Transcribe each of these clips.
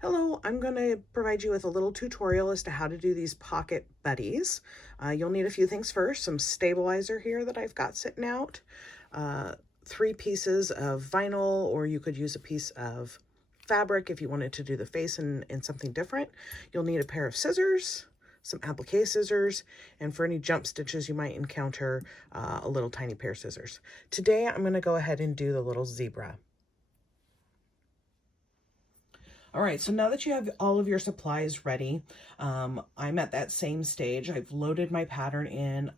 Hello, I'm going to provide you with a little tutorial as to how to do these pocket buddies. You'll need a few things first, some stabilizer here that I've got sitting out, 3 pieces of vinyl, or you could use a piece of fabric if you wanted to do the face in something different. You'll need a pair of scissors, some applique scissors, and for any jump stitches you might encounter, a little tiny pair of scissors. Today I'm going to go ahead and do the little zebra. All right, so now that you have all of your supplies ready, I'm at that same stage. I've loaded my pattern in.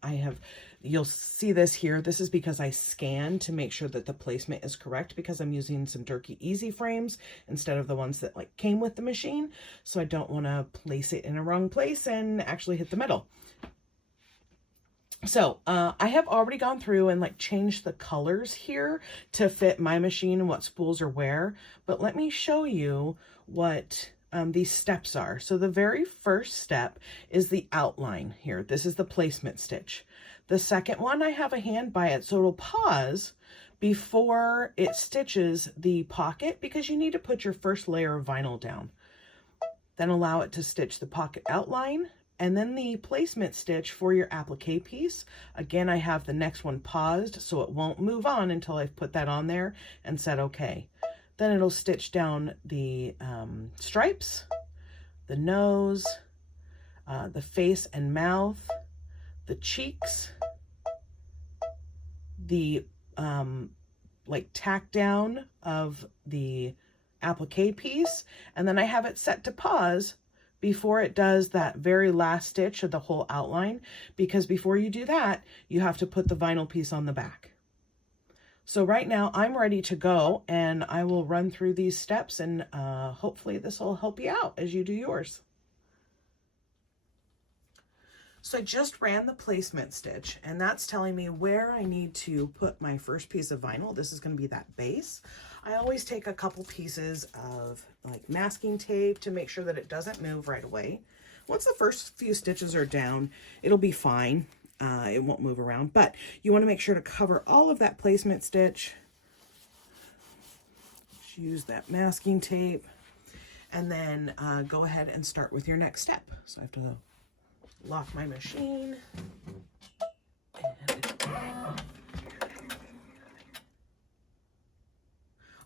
You'll see this here. This is because I scanned to make sure that the placement is correct because I'm using some Turkey Easy frames instead of the ones that came with the machine. So I don't want to place it in a wrong place and actually hit the middle. So I have already gone through and changed the colors here to fit my machine and what spools are where, but let me show you what these steps are. So the very first step is the outline here. This is the placement stitch. The second one, I have a hand by it, so it'll pause before it stitches the pocket because you need to put your first layer of vinyl down. Then allow it to stitch the pocket outline, and then the placement stitch for your applique piece. Again, I have the next one paused so it won't move on until I've put that on there and said okay. Then it'll stitch down the stripes, the nose, the face and mouth, the cheeks, the tack down of the applique piece, and then I have it set to pause before it does that very last stitch of the whole outline, because before you do that, you have to put the vinyl piece on the back. So right now I'm ready to go, and I will run through these steps, and hopefully this will help you out as you do yours. So I just ran the placement stitch, and that's telling me where I need to put my first piece of vinyl. This is going to be that base. I always take a couple pieces of masking tape to make sure that it doesn't move right away. Once the first few stitches are down, it'll be fine. It won't move around, but you want to make sure to cover all of that placement stitch. Just use that masking tape, and then go ahead and start with your next step. So I have to lock my machine.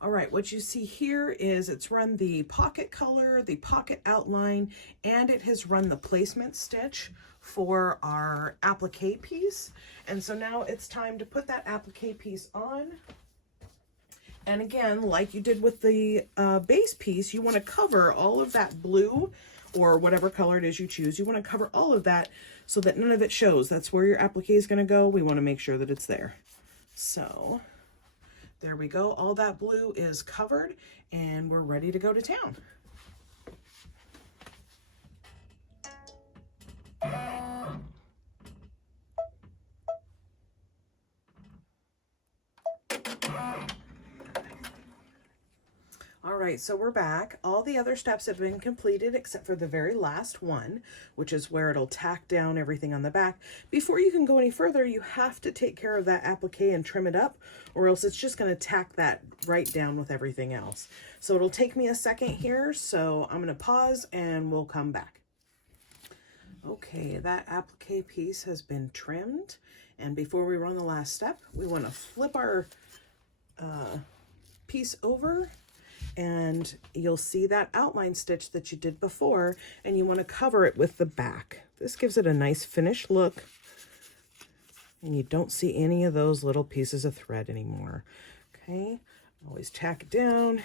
All right, what you see here is it's run the pocket color, the pocket outline, and it has run the placement stitch for our applique piece. And so now it's time to put that applique piece on. And again, like you did with the base piece, you want to cover all of that blue or whatever color it is you choose. You want to cover all of that so that none of it shows. That's where your applique is going to go. We want to make sure that it's there. So there we go. All that blue is covered, and we're ready to go to town. All right, so we're back. All the other steps have been completed except for the very last one, which is where it'll tack down everything on the back. Before you can go any further, you have to take care of that applique and trim it up, or else it's just going to tack that right down with everything else. So it'll take me a second here, so I'm going to pause and we'll come back. Okay, that applique piece has been trimmed, and before we run the last step, we want to flip our piece over, and you'll see that outline stitch that you did before, and you want to cover it with the back. This gives it a nice finished look, and you don't see any of those little pieces of thread anymore. Okay, always tack it down.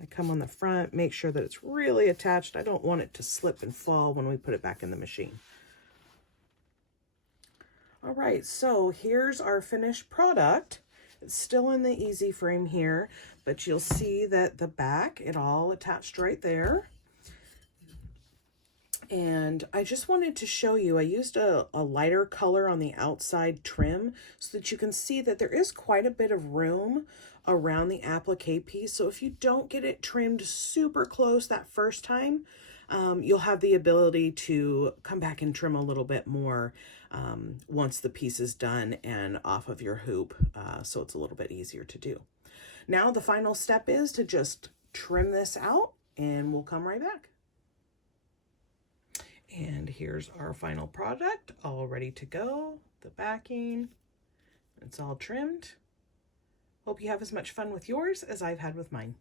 I come on the front, make sure that it's really attached. I don't want it to slip and fall when we put it back in the machine. All right, so here's our finished product. It's still in the easy frame here, but you'll see that the back, it all attached right there. And I just wanted to show you, I used a lighter color on the outside trim so that you can see that there is quite a bit of room around the applique piece. So if you don't get it trimmed super close that first time, you'll have the ability to come back and trim a little bit more once the piece is done and off of your hoop, so it's a little bit easier to do. Now the final step is to just trim this out and we'll come right back. And here's our final product, all ready to go. The backing, it's all trimmed. Hope you have as much fun with yours as I've had with mine.